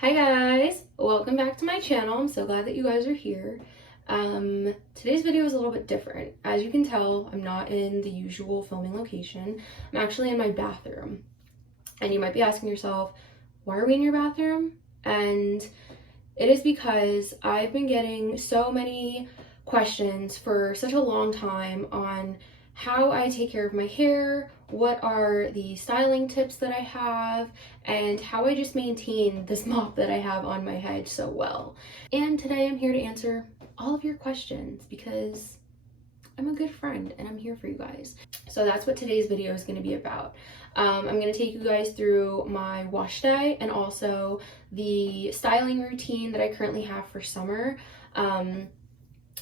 Hi guys, welcome back to my channel. I'm so glad that you guys are here. Today's video is a little bit different. As you can tell, I'm not in the usual filming location. I'm actually in my bathroom. And you might be asking yourself, why are we in your bathroom? And it is because I've been getting so many questions for such a long time on how I take care of my hair, what are the styling tips that I have, and how I just maintain this mop that I have on my head so well. And today I'm here to answer all of your questions because I'm a good friend and I'm here for you guys. So that's what today's video is going to be about. I'm going to take you guys through my wash day and also the styling routine that I currently have for summer.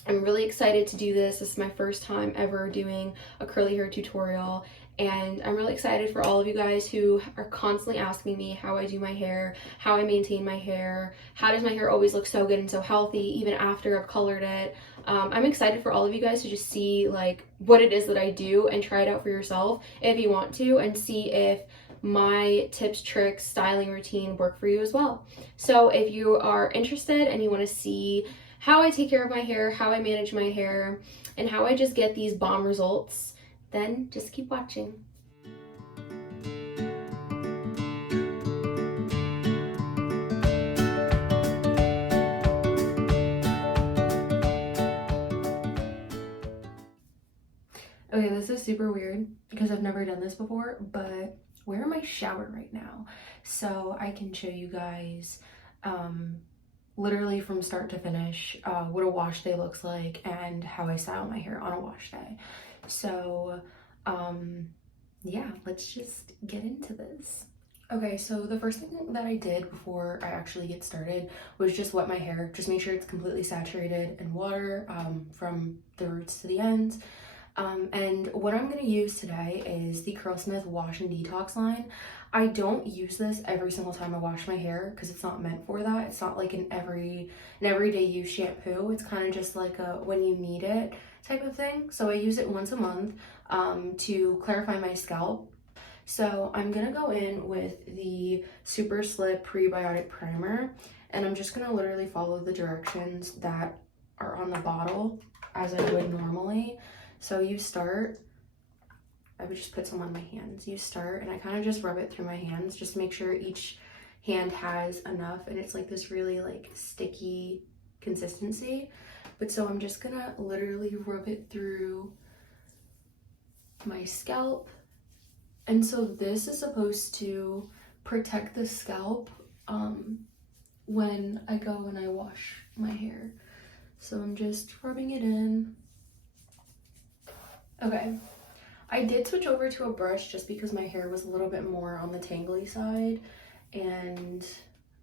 I'm really excited to do this. This is my first time ever doing a curly hair tutorial, and I'm really excited for all of you guys who are constantly asking me how I do my hair, how I maintain my hair, how does my hair always look so good and so healthy even after I've colored it. I'm excited for all of you guys to just see like what it is that I do and try it out for yourself if you want to, and see if my tips, tricks, styling routine work for you as well. So if you are interested and you want to see how I take care of my hair, how I manage my hair, and how I just get these bomb results, then just keep watching. Okay, this is super weird because I've never done this before, but we're in my shower right now. So I can show you guys literally from start to finish what a wash day looks like and how I style my hair on a wash day. So yeah, let's just get into this. Okay, so the first thing that I did before I actually get started was just wet my hair. Just make sure it's completely saturated in water from the roots to the ends. And what I'm going to use today is the Curlsmith Wash and Detox line. I don't use this every single time I wash my hair because it's not meant for that. It's not like an everyday use shampoo. It's kind of just like a when you need it type of thing. So I use it once a month to clarify my scalp. So I'm going to go in with the Super Slip Prebiotic Primer, and I'm just going to literally follow the directions that are on the bottle as I would normally. So you start, I would just put some on my hands. You start, and I kind of just rub it through my hands just to make sure each hand has enough, and it's like this really like sticky consistency. But so I'm just gonna literally rub it through my scalp. And so this is supposed to protect the scalp when I go and I wash my hair. So I'm just rubbing it in. Okay, I did switch over to a brush just because my hair was a little bit more on the tangly side and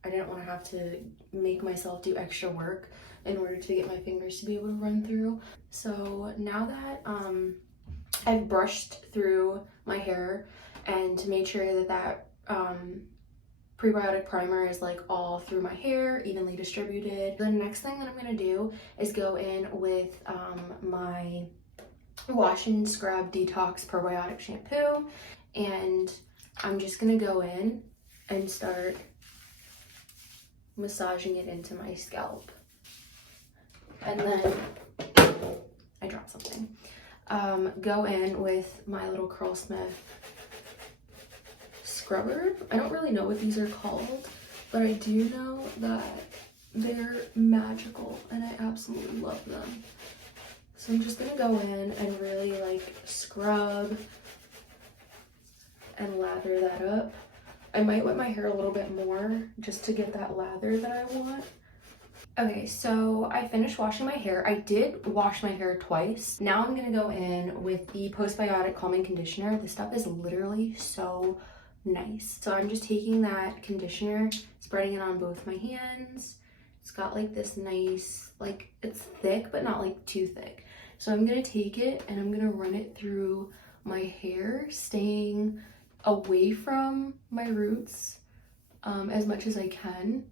I didn't want to have to make myself do extra work in order to get my fingers to be able to run through. So now that I've brushed through my hair and to make sure that prebiotic primer is like all through my hair, evenly distributed, the next thing that I'm going to do is go in with my Wash and Scrub Detox Probiotic Shampoo, and I'm just gonna go in and start massaging it into my scalp. And then I dropped something. Go in with my little Curlsmith scrubber. I don't really know what these are called, but I do know that they're magical and I absolutely love them. So I'm just gonna go in and really like scrub and lather that up. I might wet my hair a little bit more just to get that lather that I want. Okay, so I finished washing my hair. I did wash my hair twice. Now I'm gonna go in with the Postbiotic Calming Conditioner. This stuff is literally so nice. So I'm just taking that conditioner, spreading it on both my hands. It's got like this nice, like it's thick, but not like too thick. So I'm gonna take it and I'm gonna run it through my hair, staying away from my roots as much as I can.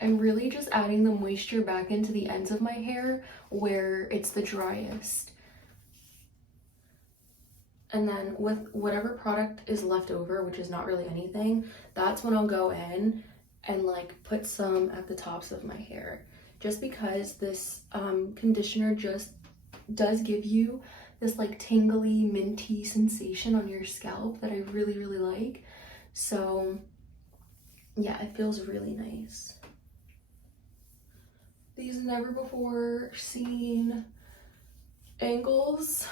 And really just adding the moisture back into the ends of my hair where it's the driest. And then with whatever product is left over, which is not really anything, that's when I'll go in and like put some at the tops of my hair. Just because this conditioner just does give you this like tingly, minty sensation on your scalp that I really, really like. So yeah, it feels really nice. These never before seen angles,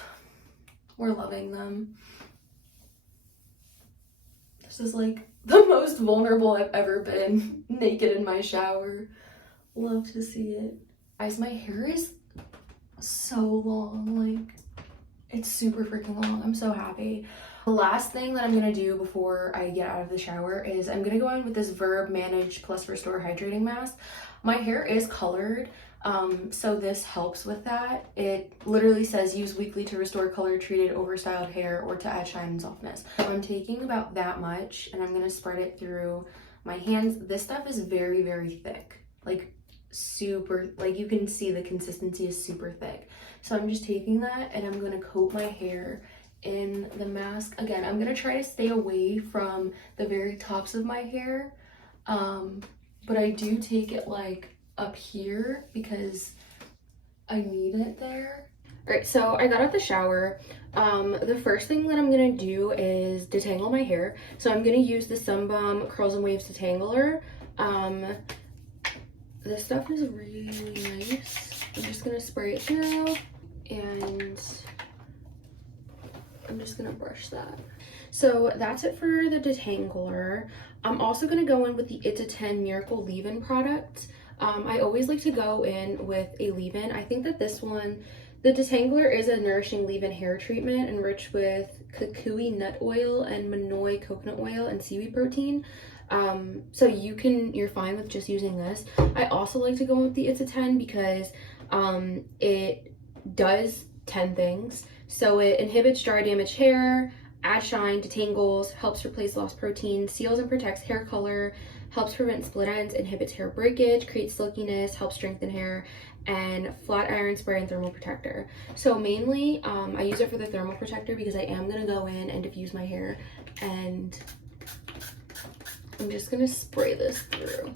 we're loving them. This is like the most vulnerable I've ever been, naked in my shower. Love to see it. Guys, my hair is so long, like it's super freaking long. I'm so happy. The last thing that I'm gonna do before I get out of the shower is I'm gonna go in with this Verb Manage Plus Restore Hydrating Mask. My hair is colored, so this helps with that. It literally says use weekly to restore color treated overstyled hair or to add shine and softness. So I'm taking about that much and I'm gonna spread it through my hands. This stuff is very, very thick, like super, like you can see the consistency is super thick. So I'm just taking that and I'm gonna coat my hair in the mask. Again, I'm gonna try to stay away from the very tops of my hair, but I do take it like up here because I need it there. All right, so I got out the shower. The first thing that I'm gonna do is detangle my hair. So I'm gonna use the Sunbum Curls and Waves Detangler. This stuff is really nice. I'm just gonna spray it through and I'm just gonna brush that. So that's it for the detangler. I'm also gonna go in with the It's a 10 Miracle Leave-In product. I always like to go in with a leave-in. I think that this one, the detangler, is a nourishing leave-in hair treatment enriched with kukui nut oil and manoi coconut oil and seaweed protein. So you're fine with just using this. I also like to go with the It's a 10 because it does 10 things. So it inhibits dry damaged hair, adds shine, detangles, helps replace lost protein, seals and protects hair color, helps prevent split ends, inhibits hair breakage, creates silkiness, helps strengthen hair, and flat iron spray and thermal protector. So mainly I use it for the thermal protector because I am gonna go in and diffuse my hair, and I'm just gonna spray this through.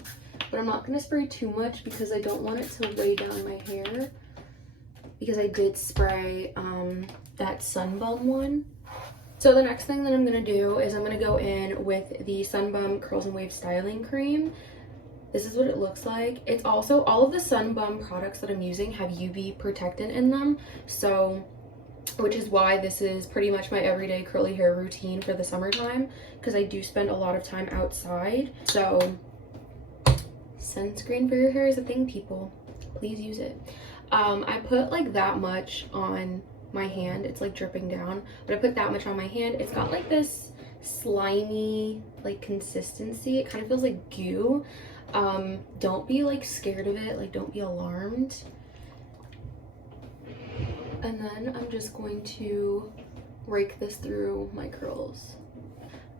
But I'm not gonna spray too much because I don't want it to weigh down my hair, because I did spray that Sunbum one. So the next thing that I'm gonna do is I'm gonna go in with the Sunbum Curls and Waves Styling Cream. This is what it looks like. It's also, all of the Sunbum products that I'm using have UV protectant in them, so, which is why this is pretty much my everyday curly hair routine for the summertime, because I do spend a lot of time outside. So sunscreen for your hair is a thing, people. Please use it. I put like that much on my hand. It's like dripping down, but I put that much on my hand. It's got like this slimy like consistency. It kind of feels like goo. Don't be like scared of it, like don't be alarmed. And then I'm just going to rake this through my curls.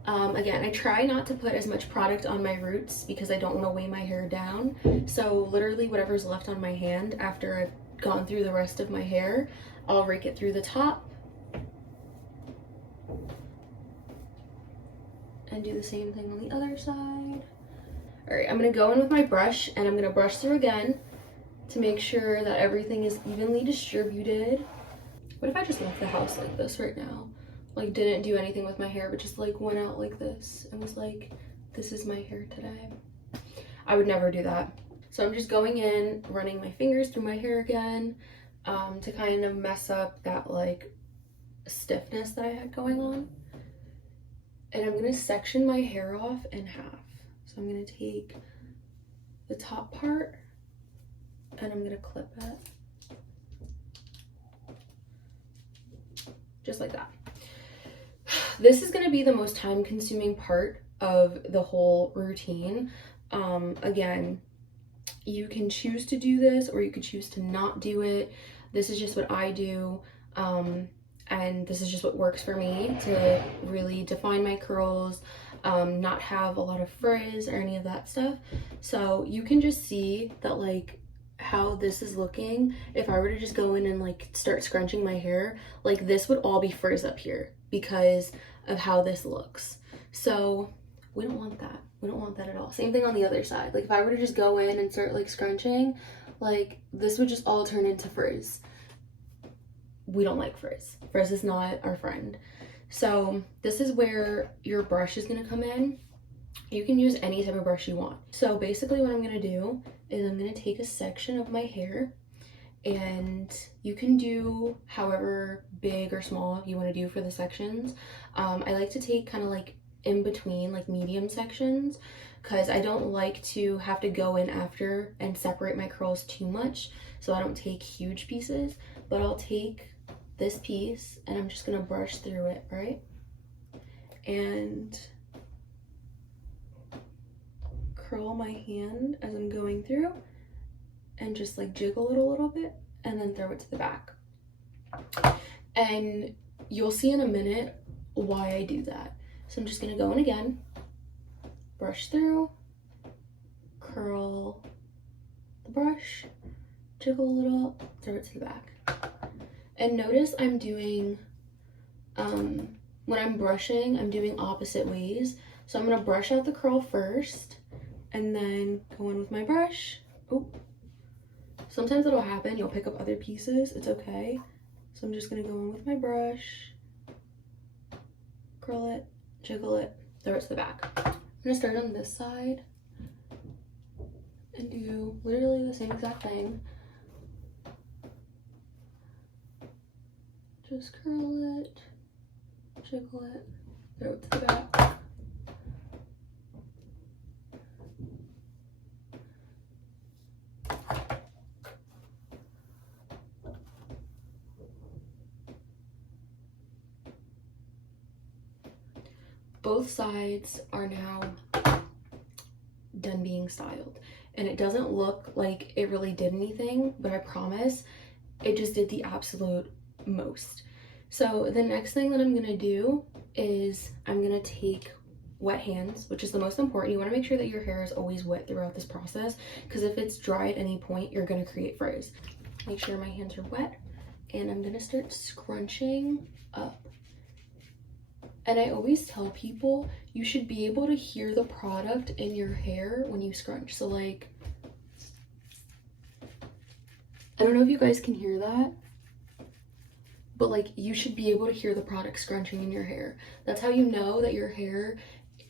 Again, I try not to put as much product on my roots because I don't want to weigh my hair down. So literally whatever's left on my hand after I've gone through the rest of my hair, I'll rake it through the top and do the same thing on the other side. All right, I'm gonna go in with my brush and I'm gonna brush through again to make sure that everything is evenly distributed. What if I just left the house like this right now? Like didn't do anything with my hair, but just like went out like this and was like, this is my hair today. I would never do that. So I'm just going in, running my fingers through my hair again, to kind of mess up that like stiffness that I had going on. And I'm gonna section my hair off in half. So I'm gonna take the top part and I'm gonna clip it. Just like that. This is gonna be the most time consuming part of the whole routine. Again, you can choose to do this or you could choose to not do it. This is just what I do, and this is just what works for me to really define my curls, not have a lot of frizz or any of that stuff. So you can just see that like how this is looking, if I were to just go in and like start scrunching my hair, like this would all be frizz up here because of how this looks. So we don't want that. We don't want that at all. Same thing on the other side. Like if I were to just go in and start like scrunching, like this would just all turn into frizz. We don't like frizz. Frizz is not our friend. So this is where your brush is gonna come in. You can use any type of brush you want. So basically what I'm gonna do is I'm gonna take a section of my hair, and you can do however big or small you wanna do for the sections. I like to take kind of like in between, like medium sections, because I don't like to have to go in after and separate my curls too much, so I don't take huge pieces, but I'll take this piece and I'm just gonna brush through it, right? And curl my hand as I'm going through and just like jiggle it a little bit and then throw it to the back. And you'll see in a minute why I do that. So I'm just gonna go in again, brush through, curl the brush, jiggle a little, throw it to the back. And notice I'm doing, when I'm brushing, I'm doing opposite ways. So I'm gonna brush out the curl first and then go in with my brush. Oh, sometimes it'll happen, you'll pick up other pieces, it's okay. So I'm just gonna go in with my brush, curl it, jiggle it, throw it to the back. I'm gonna start on this side and do literally the same exact thing. Just curl it, jiggle it, throw it to the back. Both sides are now done being styled, and it doesn't look like it really did anything, but I promise it just did the absolute most. So the next thing that I'm gonna do is I'm gonna take wet hands, which is the most important. You want to make sure that your hair is always wet throughout this process, because if it's dry at any point, you're gonna create frizz. Make sure my hands are wet, and I'm gonna start scrunching up. And I always tell people you should be able to hear the product in your hair when you scrunch. So like, I don't know if you guys can hear that, but like you should be able to hear the product scrunching in your hair. That's how you know that your hair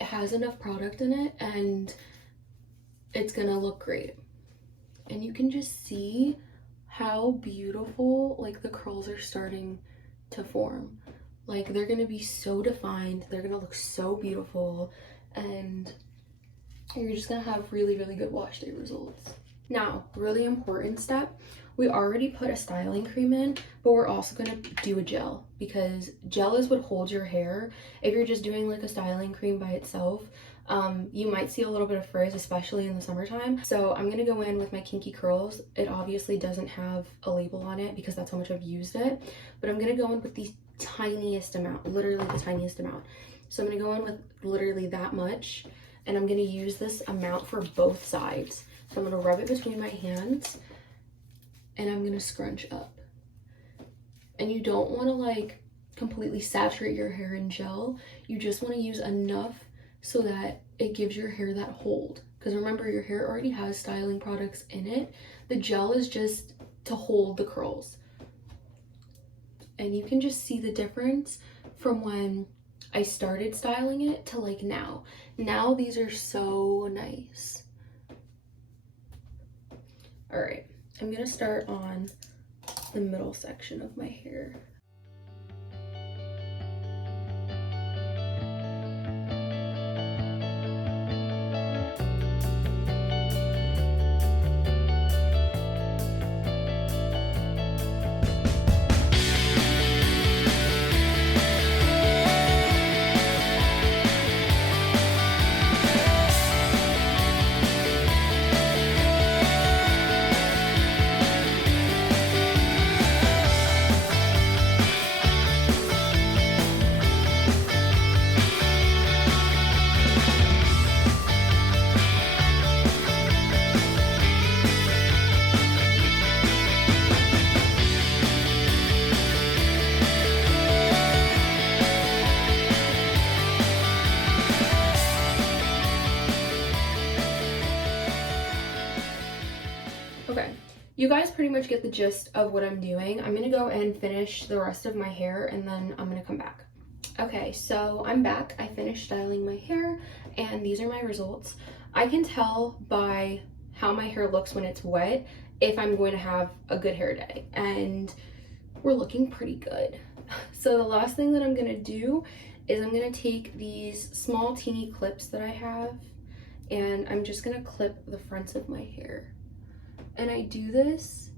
has enough product in it and it's gonna look great. And you can just see how beautiful like the curls are starting to form. Like they're gonna be so defined, they're gonna look so beautiful, and you're just gonna have really, really good wash day results. Now, really important step, we already put a styling cream in, but we're also gonna do a gel, because gel is what holds your hair. If you're just doing like a styling cream by itself, you might see a little bit of frizz, especially in the summertime. So I'm gonna go in with my Kinky Curls. It obviously doesn't have a label on it because that's how much I've used it, but I'm gonna go in with the tiniest amount, literally the tiniest amount. So I'm gonna go in with literally that much, and I'm gonna use this amount for both sides. So I'm gonna rub it between my hands and I'm gonna scrunch up. And you don't wanna like completely saturate your hair in gel. You just wanna use enough so that it gives your hair that hold. Because remember, your hair already has styling products in it. The gel is just to hold the curls. And you can just see the difference from when I started styling it to like now. Now these are so nice. All right, I'm gonna start on the middle section of my hair. you guys pretty much get the gist of what I'm doing. I'm gonna go and finish the rest of my hair and then I'm gonna come back. Okay, so I'm back. I finished styling my hair and these are my results. I can tell by how my hair looks when it's wet if I'm going to have a good hair day, and we're looking pretty good. So the last thing that I'm gonna do is I'm gonna take these small teeny clips that I have and I'm just gonna clip the fronts of my hair. And I do this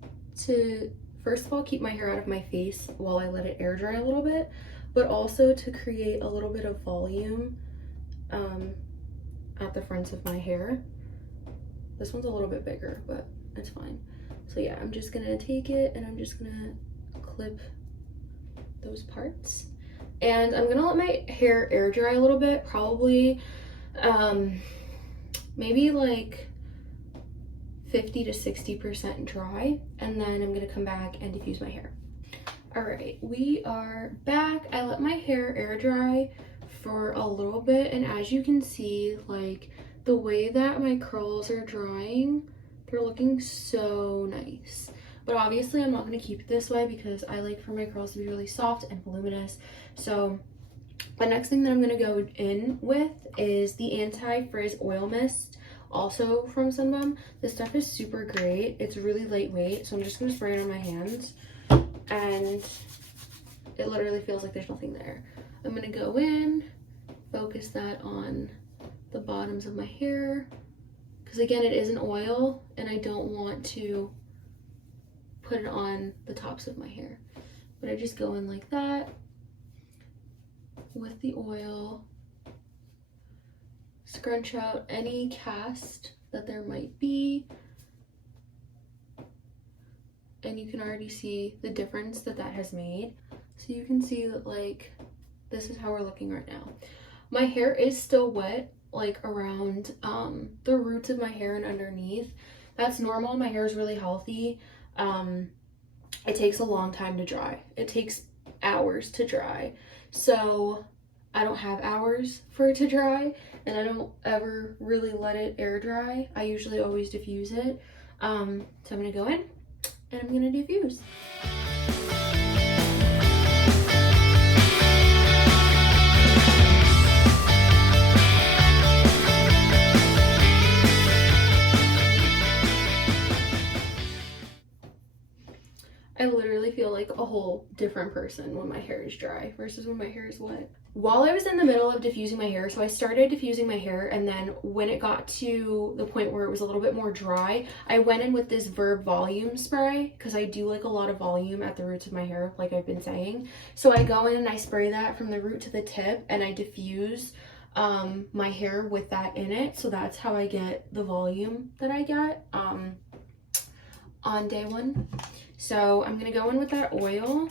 to, first of all, keep my hair out of my face while I let it air dry a little bit, but also to create a little bit of volume at the fronts of my hair. This one's a little bit bigger, but it's fine. So yeah, I'm just gonna take it and I'm just gonna clip those parts. And I'm gonna let my hair air dry a little bit, probably maybe like 50 to 60% dry, and then I'm gonna come back and diffuse my hair. All right, we are back. I let my hair air dry for a little bit, and as you can see, like the way that my curls are drying, they're looking so nice. But obviously I'm not gonna keep it this way because I like for my curls to be really soft and voluminous. So the next thing that I'm gonna go in with is the Anti-Frizz Oil Mist, also from Sunbum. This stuff is super great. It's really lightweight, so I'm just gonna spray it on my hands and it literally feels like there's nothing there. I'm gonna go in, focus that on the bottoms of my hair, because again, it is an oil and I don't want to put it on the tops of my hair. But I just go in like that with the oil, scrunch out any cast that there might be, and you can already see the difference that that has made. So you can see that, like, this is how we're looking right now. My hair is still wet, like around the roots of my hair and underneath. That's normal. My hair is really healthy. It takes a long time to dry. It takes hours to dry. So I don't have hours for it to dry, and I don't ever really let it air dry. I usually always diffuse it. So I'm gonna go in and I'm gonna diffuse. I literally feel like a whole different person when my hair is dry versus when my hair is wet. While I was in the middle of diffusing my hair, so I started diffusing my hair, and then when it got to the point where it was a little bit more dry, I went in with this Verb volume spray, because I do like a lot of volume at the roots of my hair, like I've been saying. So I go in and I spray that from the root to the tip, and I diffuse my hair with that in it. So that's how I get the volume that I get on day one. So I'm gonna go in with that oil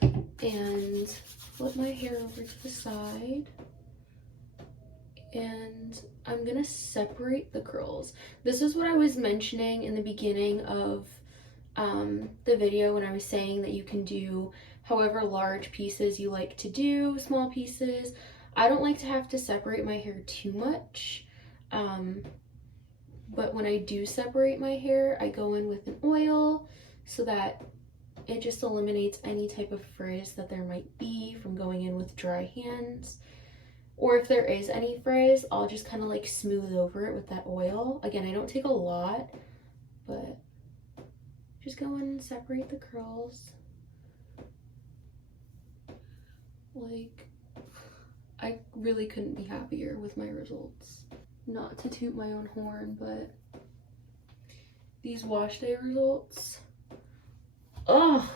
and flip my hair over to the side, and I'm gonna separate the curls. This is what I was mentioning in the beginning of the video when I was saying that you can do however large pieces you like to do, small pieces. I don't like to have to separate my hair too much, but when I do separate my hair, I go in with an oil so that it just eliminates any type of frizz that there might be from going in with dry hands. Or if there is any frizz, I'll just kind of like smooth over it with that oil. Again, I don't take a lot, but just go in and separate the curls. Like, I really couldn't be happier with my results. Not to toot my own horn, but these wash day results, oh,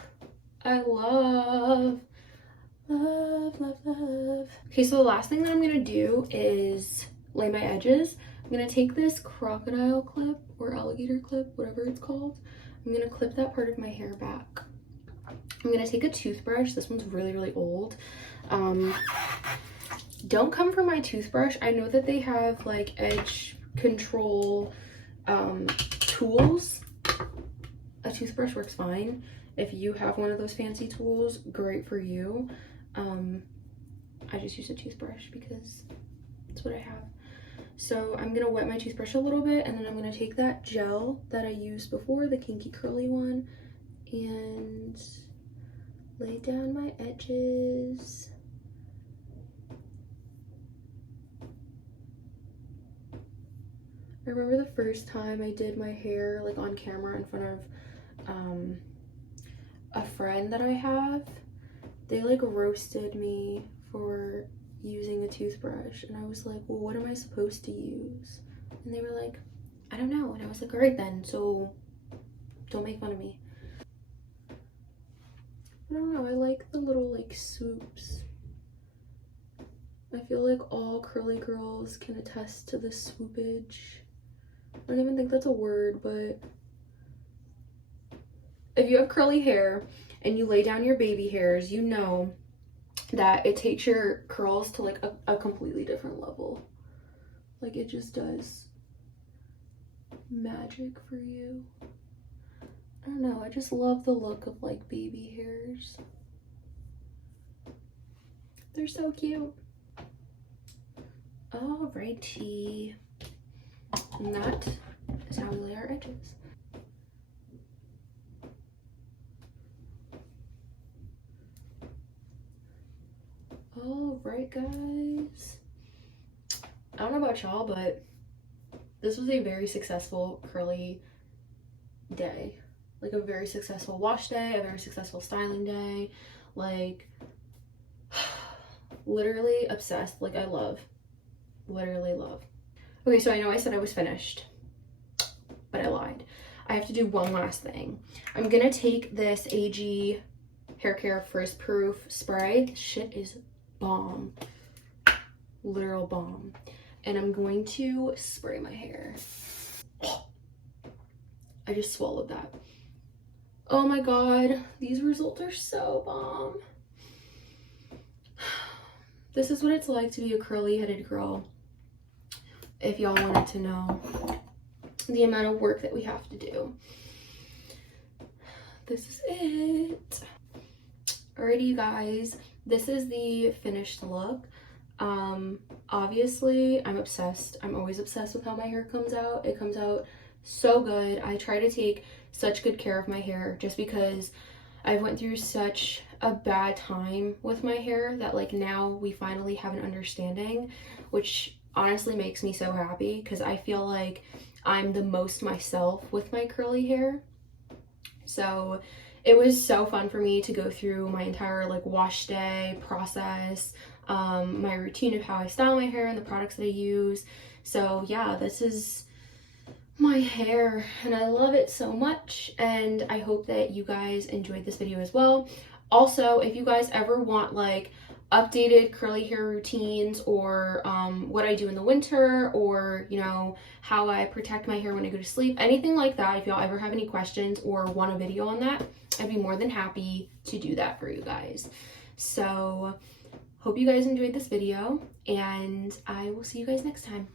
I love. Okay, so the last thing that I'm gonna do is lay my edges. I'm gonna take this crocodile clip or alligator clip, whatever it's called. I'm gonna clip that part of my hair back. I'm gonna take a toothbrush. This one's really, really old. Don't come for my toothbrush. I know that they have like edge control tools. A toothbrush works fine. If you have one of those fancy tools, great for you. I just use a toothbrush because that's what I have. So I'm gonna wet my toothbrush a little bit, and then I'm gonna take that gel that I used before, the kinky curly one, and lay down my edges. I remember the first time I did my hair like on camera in front of a friend that I have. They like roasted me for using a toothbrush, and I was like, well, what am I supposed to use? And they were like, I don't know. And I was like, all right then, so don't make fun of me. I don't know, I like the little like swoops. I feel like all curly girls can attest to the swoopage. I don't even think that's a word, but if you have curly hair and you lay down your baby hairs, you know that it takes your curls to like a completely different level. Like it just does magic for you. I don't know, I just love the look of like baby hairs. They're so cute. Alrighty. And that is how we lay our edges. Alright guys. I don't know about y'all, but this was a very successful curly day. Like a very successful wash day, a very successful styling day. Like literally obsessed. Like I love. Literally love. Okay, so I know I said I was finished, but I lied. I have to do one last thing. I'm gonna take this AG Hair Care Frizz Proof spray. This shit is bomb. Literal bomb. And I'm going to spray my hair. I just swallowed that. Oh my god, these results are so bomb. This is what it's like to be a curly headed girl. If y'all wanted to know the amount of work that we have to do. This is it. Alrighty, you guys. This is the finished look. Obviously, I'm obsessed. I'm always obsessed with how my hair comes out. It comes out so good. I try to take such good care of my hair just because I went through such a bad time with my hair that like now we finally have an understanding, which honestly makes me so happy because I feel like I'm the most myself with my curly hair. So it was so fun for me to go through my entire like wash day process, my routine of how I style my hair and the products that I use. So yeah, this is my hair and I love it so much, and I hope that you guys enjoyed this video as well. Also, if you guys ever want like updated curly hair routines or what I do in the winter, or you know, how I protect my hair when I go to sleep, anything like that, if y'all ever have any questions or want a video on that, I'd be more than happy to do that for you guys. So hope you guys enjoyed this video, and I will see you guys next time.